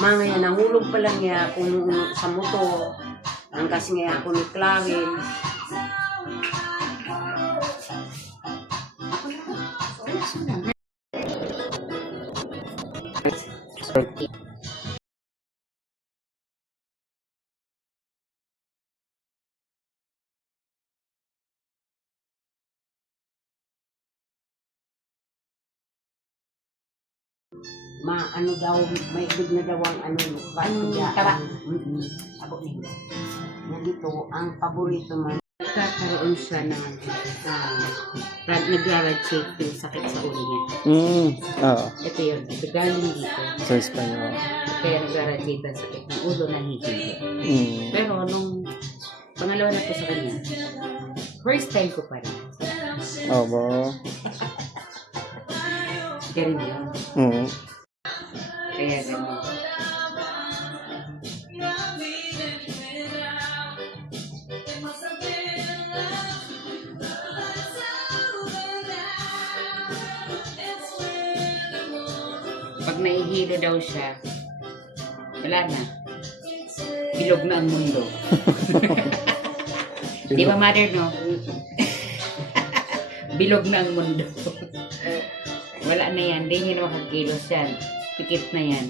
Mamaya nahulog pa lang niya kung sa motor. Ang kasi nga ako ni Clarin. Ano daw, may good na daw ang taba. Abo nito. Nandito, ang paborito man, nagkakaroon siya ng nag-garage shake yung sakit sa ulo niya. Oo. Ito yun, ito galing dito. Sa Espanyol. Kaya nag-garage shake ang sakit ng ulo na hindi. Pero nung pangalawa na po sa kanya, first time ko pa rin. Oo. Ganun yun. Kaya ganun. Pag naihilo daw siya, wala na. Bilog na ang mundo. Di ba, mother, no? Bilog na ang mundo. Wala na yan. Hindi niya na makakilos yan. Pikit na yan.